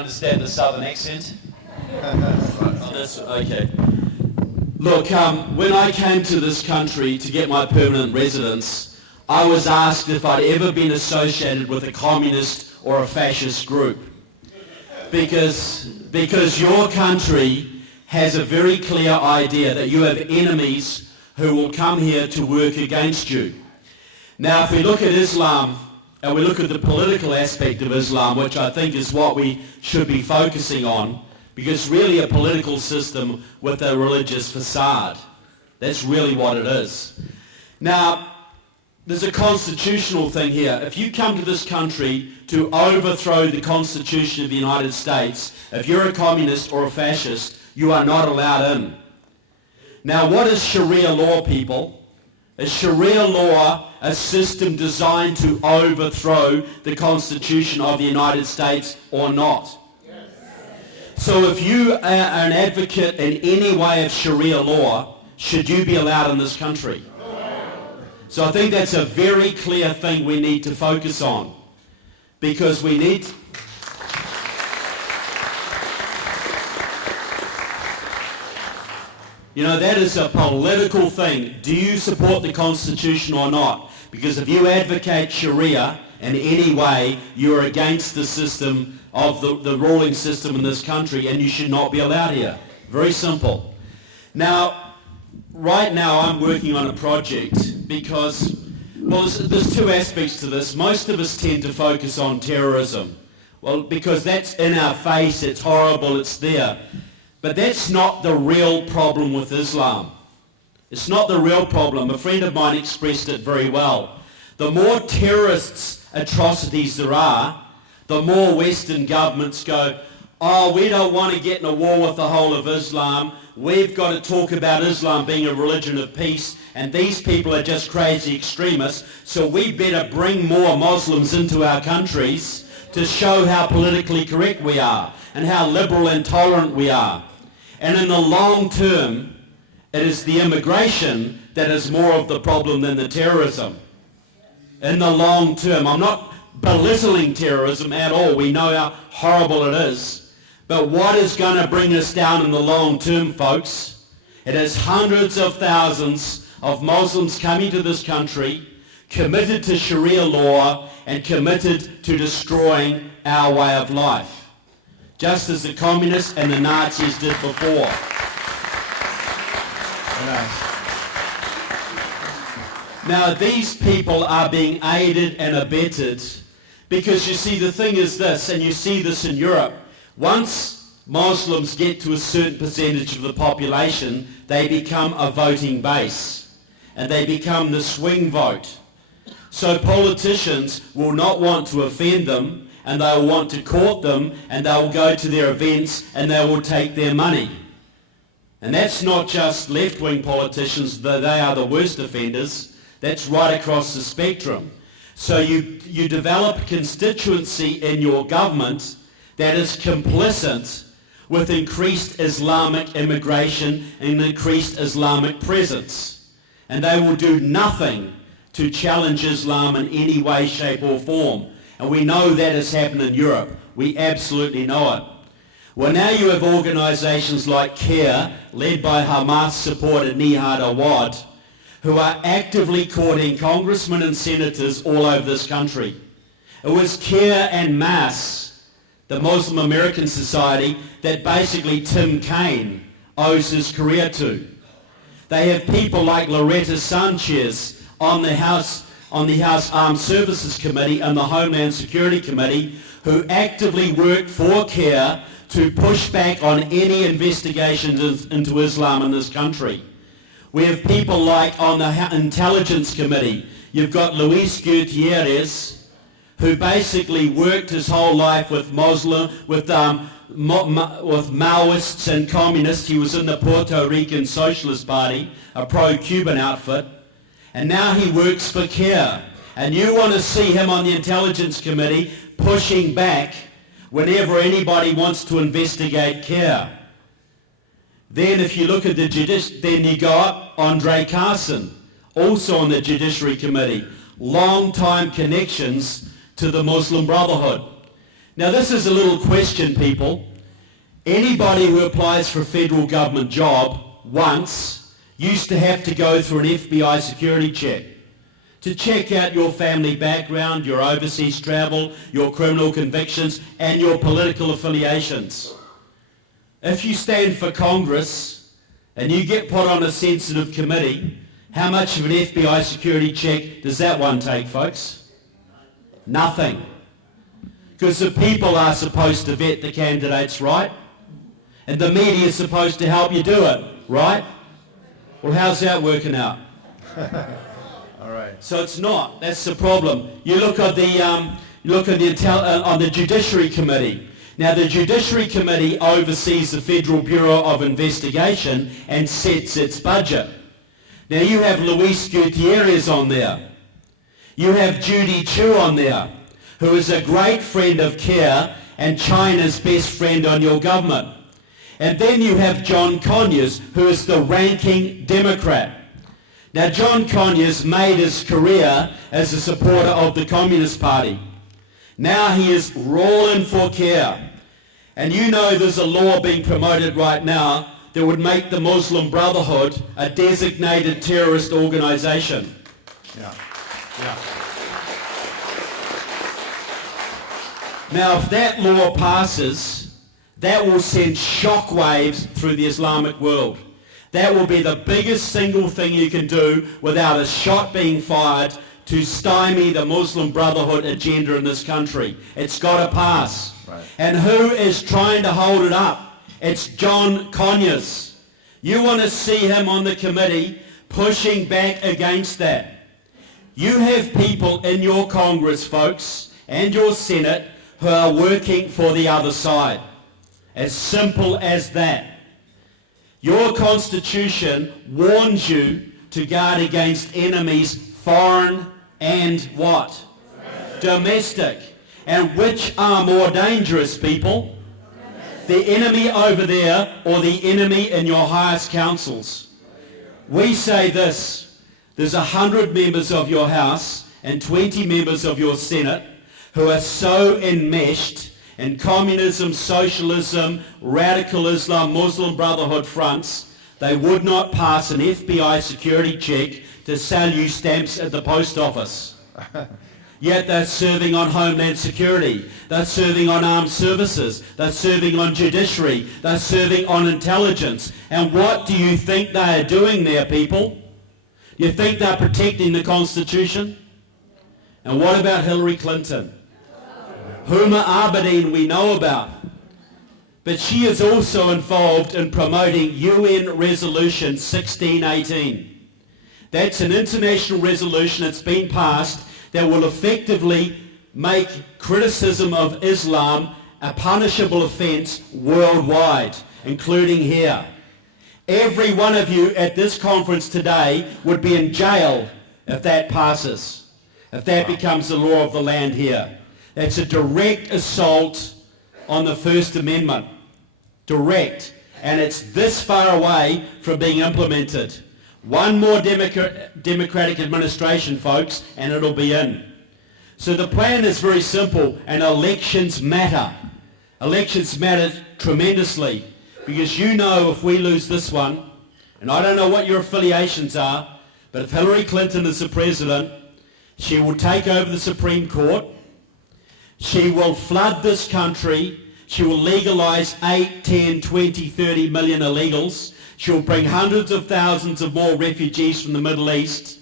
understand the southern accent? Oh, okay. Look, when I came to this country to get my permanent residence, I was asked if I'd ever been associated with a communist or a fascist group. Because your country has a very clear idea that you have enemies who will come here to work against you. Now, if we look at Islam, and we look at the political aspect of Islam, which I think is what we should be focusing on, because really a political system with a religious facade. That's really what it is. Now, there's a constitutional thing here. If you come to this country to overthrow the Constitution of the United States, if you're a communist or a fascist, you are not allowed in. Now, what is Sharia law, people? Is Sharia law a system designed to overthrow the Constitution of the United States or not? Yes. So if you are an advocate in any way of Sharia law, should you be allowed in this country? No. So I think that's a very clear thing we need to focus on, because we need... You know, that is a political thing. Do you support the Constitution or not? Because if you advocate Sharia in any way, you're against the system of the ruling system in this country, and you should not be allowed here. Very simple. Now, right now I'm working on a project because, well, there's two aspects to this. Most of us tend to focus on terrorism. Well, because that's in our face, it's horrible, it's there. But that's not the real problem with Islam. It's not the real problem. A friend of mine expressed it very well. The more terrorist atrocities there are, the more Western governments go, oh, we don't want to get in a war with the whole of Islam. We've got to talk about Islam being a religion of peace, and these people are just crazy extremists, so we better bring more Muslims into our countries to show how politically correct we are and how liberal and tolerant we are. And in the long term, it is the immigration that is more of the problem than the terrorism. In the long term, I'm not belittling terrorism at all. We know how horrible it is. But what is going to bring us down in the long term, folks? It is hundreds of thousands of Muslims coming to this country, committed to Sharia law and committed to destroying our way of life, just as the communists and the Nazis did before. Now, these people are being aided and abetted because, you see, the thing is this, and you see this in Europe, once Muslims get to a certain percentage of the population, they become a voting base, and they become the swing vote. So politicians will not want to offend them, and they'll want to court them, and they'll go to their events, and they will take their money. And that's not just left-wing politicians, though they are the worst offenders. That's right across the spectrum. So you develop a constituency in your government that is complicit with increased Islamic immigration and increased Islamic presence. And they will do nothing to challenge Islam in any way, shape or form. And we know that has happened in Europe. We absolutely know it. Well, now you have organisations like CARE, led by Hamas supporter Nihad Awad, who are actively courting congressmen and senators all over this country. It was CARE and MAS, the Muslim American Society, that basically Tim Kaine owes his career to. They have people like Loretta Sanchez on the House Armed Services Committee and the Homeland Security Committee, who actively work for CARE to push back on any investigations into Islam in this country. We have people like on the Intelligence Committee. You've got Luis Gutierrez, who basically worked his whole life with Maoists and communists. He was in the Puerto Rican Socialist Party, a pro-Cuban outfit. And now he works for CARE. And you want to see him on the Intelligence Committee pushing back whenever anybody wants to investigate CARE. Then if you look at the then you go up, Andre Carson, also on the Judiciary Committee, long-time connections to the Muslim Brotherhood. Now this is a little question, people. Anybody who applies for a federal government job once used to have to go through an FBI security check to check out your family background, your overseas travel, your criminal convictions, and your political affiliations. If you stand for Congress and you get put on a sensitive committee, how much of an FBI security check does that one take, folks? Nothing. Because the people are supposed to vet the candidates, right? And the media is supposed to help you do it, right? Well, how's that working out? All right. So it's not. That's the problem. You look at the on the Judiciary Committee. Now, the Judiciary Committee oversees the Federal Bureau of Investigation and sets its budget. Now, you have Luis Gutierrez on there. You have Judy Chu on there, who is a great friend of CARE and China's best friend on your government. And then you have John Conyers, who is the ranking Democrat. Now, John Conyers made his career as a supporter of the Communist Party. Now he is rolling for CARE. And you know there's a law being promoted right now that would make the Muslim Brotherhood a designated terrorist organization. Yeah. Now, if that law passes, that will send shockwaves through the Islamic world. That will be the biggest single thing you can do without a shot being fired to stymie the Muslim Brotherhood agenda in this country. It's got to pass. Right. And who is trying to hold it up? It's John Conyers. You want to see him on the committee pushing back against that. You have people in your Congress, folks, and your Senate who are working for the other side. As simple as that. Your Constitution warns you to guard against enemies foreign and what? Domestic. And which are more dangerous, people? The enemy over there or the enemy in your highest councils? We say this. There's 100 members of your House and 20 members of your Senate who are so enmeshed in communism, socialism, radical Islam, Muslim Brotherhood fronts, they would not pass an FBI security check to sell you stamps at the post office. Yet they're serving on Homeland Security, they're serving on armed services, they're serving on judiciary, they're serving on intelligence. And what do you think they are doing there, people? You think they're protecting the Constitution? And what about Hillary Clinton? Huma Abedin we know about. But she is also involved in promoting UN Resolution 1618. That's an international resolution that's been passed that will effectively make criticism of Islam a punishable offence worldwide, including here. Every one of you at this conference today would be in jail if that passes, if that becomes the law of the land here. That's a direct assault on the First Amendment. Direct. And it's this far away from being implemented. One more democratic administration, folks, and it'll be in. So the plan is very simple, and elections matter. Elections matter tremendously, because you know if we lose this one, and I don't know what your affiliations are, but if Hillary Clinton is the president, she will take over the Supreme Court. She will flood this country. She will legalize 8, 10, 20, 30 million illegals. She will bring hundreds of thousands of more refugees from the Middle East,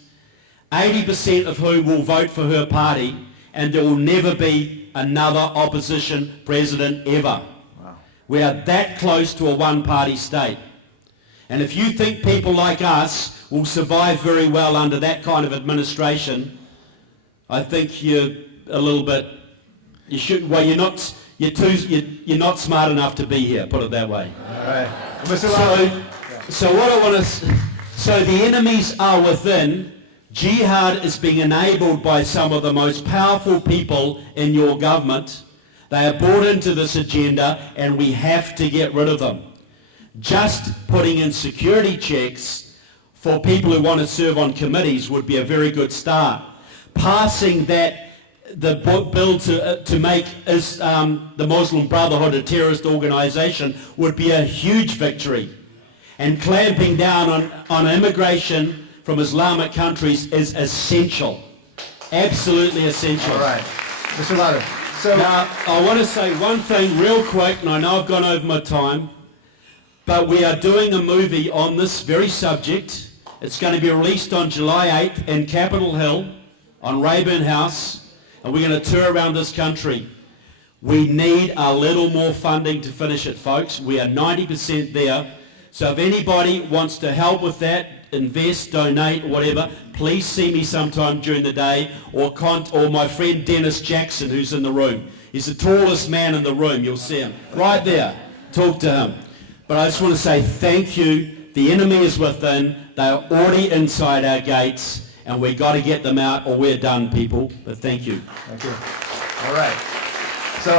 80% of whom will vote for her party, and there will never be another opposition president ever. Wow. We are that close to a one-party state. And if you think people like us will survive very well under that kind of administration, I think you're a little bit, you should, well, you're not smart enough to be here, put it that way. All right. Mr. Loudon. So what I want to, so the enemies are within. Jihad is being enabled by some of the most powerful people in your government. They are bought into this agenda, and we have to get rid of them. Just putting in security checks for people who want to serve on committees would be a very good start. Passing that bill to make the Muslim Brotherhood a terrorist organisation would be a huge victory. And clamping down on immigration from Islamic countries is essential. Absolutely essential. All right. Mr. Loudon. So now, I want to say one thing real quick, and I know I've gone over my time, but we are doing a movie on this very subject. It's going to be released on July 8th in Capitol Hill on Rayburn House, and we're going to tour around this country. We need a little more funding to finish it, folks. We are 90% there. So if anybody wants to help with that, invest, donate, or whatever, please see me sometime during the day, or my friend Dennis Jackson, who's in the room. He's the tallest man in the room. You'll see him right there. Talk to him. But I just want to say thank you. The enemy is within. They are already inside our gates, and we've got to get them out, or we're done, people. But thank you. thank you. All right. So